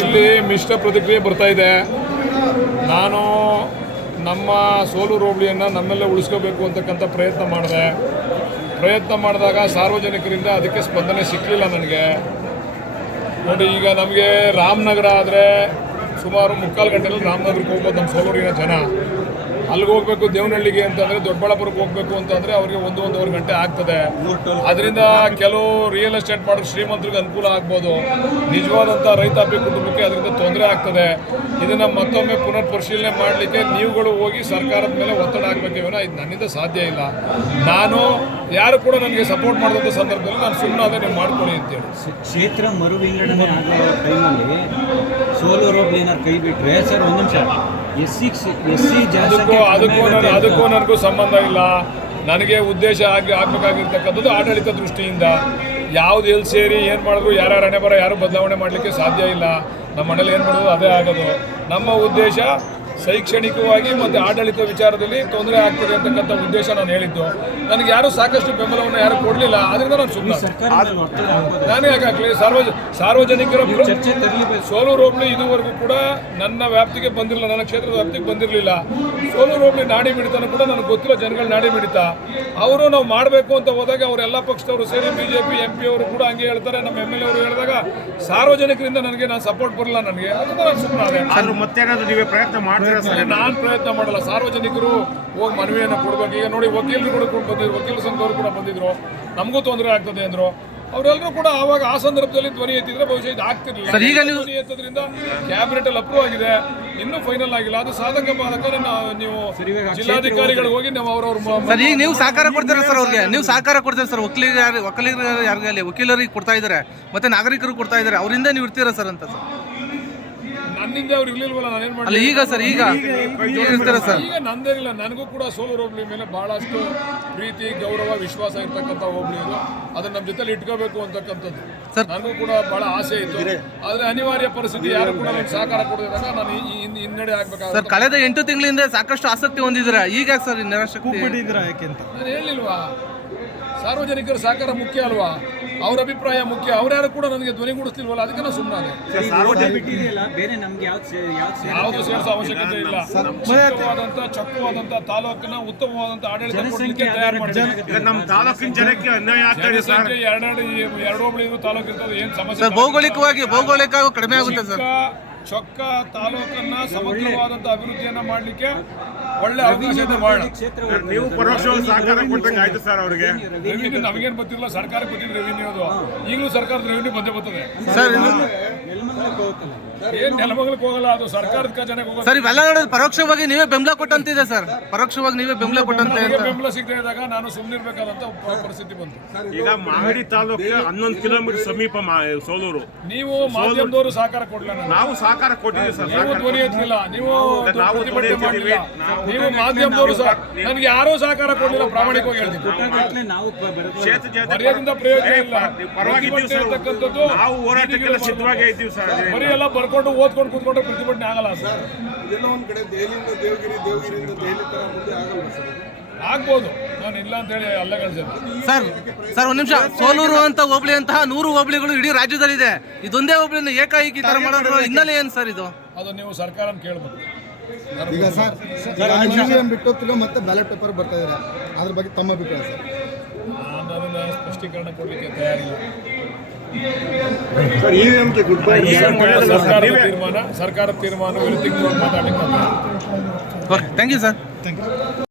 ಇಲ್ಲಿ ಮಿಶ್ರ ಪ್ರತಿಕ್ರಿಯೆ ಬರ್ತಾ ಇದೆ. ನಾನು ನಮ್ಮ ಸೋಲು ರೋಬಳಿಯನ್ನು ನಮ್ಮೆಲ್ಲ ಉಳಿಸ್ಕೋಬೇಕು ಅಂತಕ್ಕಂಥ ಪ್ರಯತ್ನ ಮಾಡಿದೆ. ಪ್ರಯತ್ನ ಮಾಡಿದಾಗ ಸಾರ್ವಜನಿಕರಿಂದ ಅದಕ್ಕೆ ಸ್ಪಂದನೆ ಸಿಕ್ಕಲಿಲ್ಲ ನನಗೆ. ನೋಡಿ, ಈಗ ನಮಗೆ ರಾಮನಗರ ಆದರೆ ಸುಮಾರು ಮುಕ್ಕಾಲು ಗಂಟೆಯಲ್ಲಿ ರಾಮನಗರಕ್ಕೆ ಹೋಗ್ಬೋದು ನಮ್ಮ ಸೋಲೂರಿನ ಜನ. ಅಲ್ಲಿಗೆ ಹೋಗ್ಬೇಕು ದೇವನಹಳ್ಳಿಗೆ ಅಂತಂದರೆ, ದೊಡ್ಡಬಳ್ಳಾಪುರಕ್ಕೆ ಹೋಗ್ಬೇಕು ಅಂತಂದರೆ ಅವರಿಗೆ ಒಂದು ಒಂದೂವರೆ ಗಂಟೆ ಆಗ್ತದೆ. ಅದರಿಂದ ಕೆಲವು ರಿಯಲ್ ಎಸ್ಟೇಟ್ ಮಾಡಿದ್ರೆ ಶ್ರೀಮಂತರಿಗೆ ಅನುಕೂಲ ಆಗ್ಬೋದು. ನಿಜವಾದಂಥ ರೈತಾಪಿ ಕುಟುಂಬಕ್ಕೆ ಅದರಿಂದ ತೊಂದರೆ ಆಗ್ತದೆ. ಇದನ್ನು ಮತ್ತೊಮ್ಮೆ ಪುನರ್ ಪರಿಶೀಲನೆ ಮಾಡಲಿಕ್ಕೆ ನೀವುಗಳು ಹೋಗಿ ಸರ್ಕಾರದ ಮೇಲೆ ಒತ್ತಡ ಹಾಕಬೇಕೇನೋ ಇದು ನನ್ನಿಂದ ಸಾಧ್ಯ ಇಲ್ಲ. ನಾನು, ಯಾರು ಕೂಡ ನನಗೆ ಸಪೋರ್ಟ್ ಮಾಡಿದಂಥ ಸಂದರ್ಭದಲ್ಲಿ ನಾನು ಸುಮ್ಮನಾದೆ ನೀವು ಮಾಡ್ಕೊಳ್ಳಿ ಅಂತೇಳಿ ಕ್ಷೇತ್ರ ಮರು ವಿಂಗಡಣೆ ಆಗುವ ಟೈಮಲ್ಲಿ ಸೋಲೂರು ರೋಡ್ ಕೈ ಬಿಟ್ಟರೆ ಸರ್, ಒಂದು ನಿಮಿಷ. ಎಸ್ ಸಿ ಎಸ್ ಸಿ ಅದಕ್ಕೂ ಅದಕ್ಕೂ ಅದಕ್ಕೂ ನನಗೂ ಸಂಬಂಧ ಇಲ್ಲ. ನನಗೆ ಉದ್ದೇಶ ಆಗಿ ಆಗಬೇಕಾಗಿರ್ತಕ್ಕಂಥದ್ದು ಆಡಳಿತ ದೃಷ್ಟಿಯಿಂದ. ಯಾವ್ದು ಎಲ್ಲಿ ಸೇರಿ ಏನು ಮಾಡಿದ್ರು ಯಾರ್ಯಾರ ಹಣೆ ಬರ ಯಾರು ಬದಲಾವಣೆ ಮಾಡಲಿಕ್ಕೆ ಸಾಧ್ಯ ಇಲ್ಲ. ನಮ್ಮ ಮನೇಲಿ ಏನು ಮಾಡೋದು ಅದೇ ಆಗೋದು. ನಮ್ಮ ಉದ್ದೇಶ ಶೈಕ್ಷಣಿಕವಾಗಿ ಮತ್ತು ಆಡಳಿತ ವಿಚಾರದಲ್ಲಿ ತೊಂದರೆ ಆಗ್ತದೆ ಅಂತಕ್ಕಂಥ ಉದ್ದೇಶ ನಾನು ಹೇಳಿದ್ದು. ನನಗೆ ಯಾರು ಸಾಕಷ್ಟು ಬೆಂಬಲವನ್ನು ಯಾರು ಕೊಡಲಿಲ್ಲ. ಅದರಿಂದ ನಾನು ಸುಮ್ಮನೆ. ನಾನೇ ಯಾಕೆ ಸಾರ್ವಜ ಸಾರ್ವಜನಿಕರ ಸೋಲು ಸೋಲೂರು ಹೋಬಳಿ ಇದುವರೆಗೂ ಕೂಡ ನನ್ನ ವ್ಯಾಪ್ತಿಗೆ ಬಂದಿರಲಿಲ್ಲ ನನ್ನ ಕ್ಷೇತ್ರದ ವ್ಯಾಪ್ತಿಗೆ ಬಂದಿರಲಿಲ್ಲ. ಸೋಲೂರು ಹೋಬಳಿ ನಾಡಿ ಮಿಡಿತನೂ ಕೂಡ ನನಗೆ ಗೊತ್ತಿಲ್ಲ ಜನಗಳು ನಾಡಿ ಮಿಡಿತ. ಅವರು ನಾವು ಮಾಡಬೇಕು ಅಂತ ಹೋದಾಗ ಅವರೆಲ್ಲ ಪಕ್ಷದವರು ಸೇರಿ B J P M P ಅವರು ಕೂಡ ಹಂಗೆ ಹೇಳ್ತಾರೆ. ನಮ್ಮ ಎಂ ಎಲ್ ಎ ಅವರು ಹೇಳಿದಾಗ ಸಾರ್ವಜನಿಕರಿಂದ ನನಗೆ ನಾನು ಸಪೋರ್ಟ್ ಬರಲ್ಲ ನನಗೆ. ಅದು ನಾನು ಸುಮ್ಮನೆ ಮತ್ತೆ ನೀವೇ ಪ್ರಯತ್ನ ಸರ್ ನಾನು ಪ್ರಯತ್ನ ಮಾಡಲ್ಲ. ಸಾರ್ವಜನಿಕರು ಹೋಗಿ ಮನವಿಯನ್ನು ಕೊಡ್ಬೇಕು. ಈಗ ನೋಡಿ ವಕೀಲರು ಕೂಡ ಕೂಡ ಬಂದಿದ್ರು ವಕೀಲ ಸಂಘದವರು ಕೂಡ ಬಂದಿದ್ರು. ನಮಗೂ ತೊಂದರೆ ಆಗ್ತದೆ ಅಂದರು. ಅವರೆಲ್ಲರೂ ಕೂಡ ಆವಾಗ ಆ ಸಂದರ್ಭದಲ್ಲಿ ಧ್ವನಿ ಎತ್ತಿದ್ರೆ ಬಹುಶಃ ಇದು ಆಗ್ತಿರ್ಲಿಲ್ಲ. ಸರ್, ಈಗ ನೀವು- ಧ್ವನಿ ಎತ್ತದ್ರಿಂದ ಕ್ಯಾಬಿನೆಟ್ ಅಲ್ಲಿ ಅಪ್ರೂವ್ ಆಗಿದೆ. ಇನ್ನೂ ಫೈನಲ್ ಆಗಿಲ್ಲ. ಅದು ಸಾಧಕ ಬಾಧಕ ನೀವು ಜಿಲ್ಲಾಧಿಕಾರಿಗಳು ಹೋಗಿ ನಾವು ಅವ್ರವ್ರ ಸರ್ ಈಗ ನೀವು ಸಹಕಾರ ಕೊಡ್ತೀರಾ ಸರ್ ಅವ್ರಿಗೆ? ನೀವು ಸಹಕಾರ ಕೊಡ್ತೀರಾ ಸರ್? ವಕೀಲರು ಯಾರು ವಕೀಲರು ಯಾರಿಗಲ್ಲಿ ವಕೀಲರಿಗೆ ಕೊಡ್ತಾ ಇದ್ದಾರೆ. ಮತ್ತೆ ನಾಗರಿಕರು ಕೊಡ್ತಾ ಇದ್ದಾರೆ. ಅವರಿಂದ ನೀವು ಇರ್ತೀರಾ ಸರ್ ಅಂತ ಸರ್? ನನ್ನಿಂದ ಅವ್ರು ಇರ್ಲಿಲ್ವಲ್ಲ ನಾನು ಅಲ್ಲ ಮಾಡಲಿ? ಈಗ ಸರ್ ಈಗ ಇರ್ತೀರಾ ಸರ್? ಈಗ ಇಲ್ಲ ನನಗೂ ಕೂಡ ಸೋಲೂರು ಹೋಬಳಿ ಮೇಲೆ ಬಹಳಷ್ಟು ಪ್ರೀತಿ ಗೌರವ ವಿಶ್ವಾಸ ಇರ್ತಕ್ಕಂಥ ಹೋಬಳಿ ಇದು ಅದನ್ನ ನಮ್ಮ ಜೊತೆಲಿ ಇಟ್ಕೋಬೇಕು ಅಂತಕ್ಕಂಥದ್ದು. ಸರ್. ನನಗೂ ಕೂಡ ಬಹಳ ಆಸೆ ಇತ್ತು. ಆದ್ರೆ ಅನಿವಾರ್ಯ ಪರಿಸ್ಥಿತಿ ಯಾರು ಕೂಡ ನನಗೆ ಸಹಕಾರ ಕೊಡದಿದ್ದಾಗ ನಾನು ಈ- ಈ ಹಿನ್- ಹಿನ್ನಡೆ ಸರ್ ಕಳೆದ ಎಂಟು ತಿಂಗಳಿಂದ ಸಾಕಷ್ಟು ಆಸಕ್ತಿ ಹೊಂದಿದ್ದೀರಾ? ಈಗ ಯಾಕೆ ಸರ್ ಈ ನಿರಾಸಕ್ತಿ ನಾನು ಹೇಳಿಲ್ವಾ? ಸಾರ್ವಜನಿಕರ ಸಹಕಾರ ಮುಖ್ಯ ಅಲ್ವಾ? ಅವ್ರ ಅಭಿಪ್ರಾಯ ಮುಖ್ಯ. ಅವ್ರ್ಯಾರು ಕೂಡ ನನಗೆ ಧ್ವನಿಗೂಡಿಸ್ತಿಲ್ವಲ್ಲ ಅದಕ್ಕೆ ನಾನು ಸುಮ್ಮನೆ ಯಾವ್ದು ಸೇರಿಸೋ ಅವಶ್ಯಕತೆ ಇಲ್ಲ. ಚೊಕ್ಕವಾದಂತ ಚೊಕ್ಕವಾದಂಥ ತಾಲೂಕಿನ ಉತ್ತಮವಾದಂತ ಆಡಳಿತ ಕೊಡಲಿಕ್ಕೆ ತಯಾರು ಮಾಡಿದ್ದೇನೆ ಈಗ ನಮ್ಮ ತಾಲೂಕಿನ ಜನಕ್ಕೆ ಅನ್ಯಾಯ ಸರ್. ಎರಡೆರಡು ಎರಡು ಹೋಬಳಿ ತಾಲೂಕು ಇರ್ತದೆ ಏನು ಸಮಸ್ಯೆ ಸರ್ ಭೌಗೋಳಿಕವಾಗಿ ಭೌಗೋಳಿಕ ಕಡಿಮೆ ಆಗುತ್ತೆ ಸರ್. ಚೊಕ್ಕ ತಾಲೂಕನ್ನ ಸಮಗ್ರವಾದಂತ ಅಭಿವೃದ್ಧಿಯನ್ನ ಮಾಡ್ಲಿಕ್ಕೆ ಒಳ್ಳೆ ಅವಕಾಶ ಇದೆ ಮಾಡೋಣ ನೀವು ಪರೋಕ್ಷವಾಗಿ ಸಹಕಾರ ಆಯ್ತು ಸರ್ ಅವರಿಗೆ. ರೆವಿನ್ಯೂ ನಮಗೇನು ಗೊತ್ತಿಲ್ಲ ಸರ್ಕಾರಕ್ಕೆ ಗೊತ್ತಿಲ್ಲ ರೆವಿನ್ಯೂ ಅದು. ಈಗಲೂ ಸರ್ಕಾರದ ರೆವಿನ್ಯೂ ಬಂದೇ ಬರ್ತದೆ. ಸರ್ ಇದು ನೆಲಮಂಗಲಕ್ಕೆ ಹೋಗುತ್ತಲ್ಲ ಏನ್ ನೆಲಮಂಗಲಕ್ಕೆ ಹೋಗಲ್ಲ? ಅದು ಸರ್ಕಾರದ ಖಜಾನೆಗೆ ಹೋಗೋದು. ಸರ್ ಇವೆಲ್ಲ ನೋಡೋದು ಪರೋಕ್ಷವಾಗಿ ನೀವೇ ಬೆಂಬಲ ಕೊಟ್ಟಂತಿದೆ ಸರ್. ಪರೋಕ್ಷವಾಗಿ ನೀವೇ ಬೆಂಬಲ ಕೊಟ್ಟಂತೆ ನನಗೆ ಬೆಂಬಲ ಸಿಗದೆ ಇದ್ದಾಗ ನಾನು ಸುಮ್ಮನಿರ್ಬೇಕಾದಂತ ಪರಿಸ್ಥಿತಿ ಬಂತು. ಈಗ ಮಾಗಡಿ ತಾಲೂಕಿಗೆ ಹನ್ನೊಂದು ಕಿಲೋಮೀಟರ್ ಸಮೀಪ ಮಾ- ಸೋಲೂರು. ನೀವು ಮಾಧ್ಯಮದವರು ಸಹಕಾರ ಕೊಡ್ಲಿಲ್ಲ ನನಗೆ. ನಾವು ಸಹಕಾರ ಕೊಟ್ಟಿದ್ದೀವಿ ಸರ್ ನೀವು ಸಹಕಾರ ಧ್ವನಿ ಎತ್ತಲಿಲ್ಲ ನೀವು ನಾವು ಪ್ರತಿಭಟನೆ ಧ್ವನಿ ಮಾಡಲಿಲ್ಲ ನೀವು ಮಾಧ್ಯಮದವರು ಸಹ ನನಗೆ ಯಾರೂ ಸಹಕಾರ ಕೊಡಲಿಲ್ಲ ಪ್ರಾಮಾಣಿಕವಾಗಿ ಹೇಳ್ತೀನಿ. ಪರವಾಗಿ ನಾವು ಬರೋದು ಕ್ಷೇತ್ರ ಜೊತೆ ಮರ್ಯಾದಿಂದ ಪ್ರಯೋಜನ ಇಲ್ಲ. ನೀವು ಪರವಾಗಿದ್ದೀವಿ ಸರ್. ಅಂತಕ್ಕಂಥದ್ದು ನಾವು ಹೋರಾಟಕ್ಕೆಲ್ಲ ಸಿದ್ಧವಾಗೇ ಇದ್ದೀವಿ ಸರ್. ಬರೀ ಎಲ್ಲ ಬರ್ಕೊಂಡು ಓದ್ಕೊಂಡು ಕೂತ್ಕೊಂಡ್ರೆ ಪ್ರತಿಭಟನೆ ಆಗಲ್ಲ ಸರ್. ಇದೆಲ್ಲ ಒಂದ್ ಕಡೆ ದೆಹಲಿಯಿಂದ ದೇವಗಿರಿ ದೇವಗಿರಿಯಿಂದ ದೆಹಲಿ ತರ ಮುಂದೆ ಆಗಲ್ಲ ಸರ್ ಆಗ್ಬೋದು. ನಾನು ಇಲ್ಲ ಅಂತ ಹೇಳಿ ಅಲ್ಲ ಕಳ್ಸಿಲ್ಲ ಸರ್ ಸರ್ ಒಂದ್ ನಿಮಿಷ. ಸೋಲೂರು ಅಂತ ಹೋಬಳಿ ಅಂತಹ ನೂರು ಹೋಬಳಿಗಳು ಇಡೀ ರಾಜ್ಯದಲ್ಲಿದೆ. ಇದೊಂದೇ ಹೋಬಳಿನ ಏಕಾಏಕಿ ತರ ಮಾಡೋದ್ರ ಹಿನ್ನೆಲೆ ಏನ್ ಸರ್ ಇದು? ಅದು ನೀವು ಸರ್ಕಾರ ಕೇಳ್ಬೇಕು. ಈಗ ಸರ್ ಬಿಟ್ಟು ಮತ್ತೆ ಬ್ಯಾಲೆಟ್ ಪೇಪರ್ ಬರ್ತಾ ಇದ್ದಾರೆ ಅದ್ರ ಬಗ್ಗೆ ತಮ್ಮ ಅಭಿಪ್ರಾಯ ಸರ್. ನಾನು ಅದನ್ನ ಸ್ಪಷ್ಟೀಕರಣ ಕೊಡಲಿಕ್ಕೆ ತಯಾರಿಲ್ಲ. ಸರ್ ಇವಿಎಂಗೆ ಗುಡ್ ಬೈ ಸರ್ಕಾರದ ತೀರ್ಮಾನ ಸರ್ಕಾರದ ತೀರ್ಮಾನ ವಿರುದ್ಧ ಮಾತಾಡಲಿಕ್ಕೆ thank you sir thank you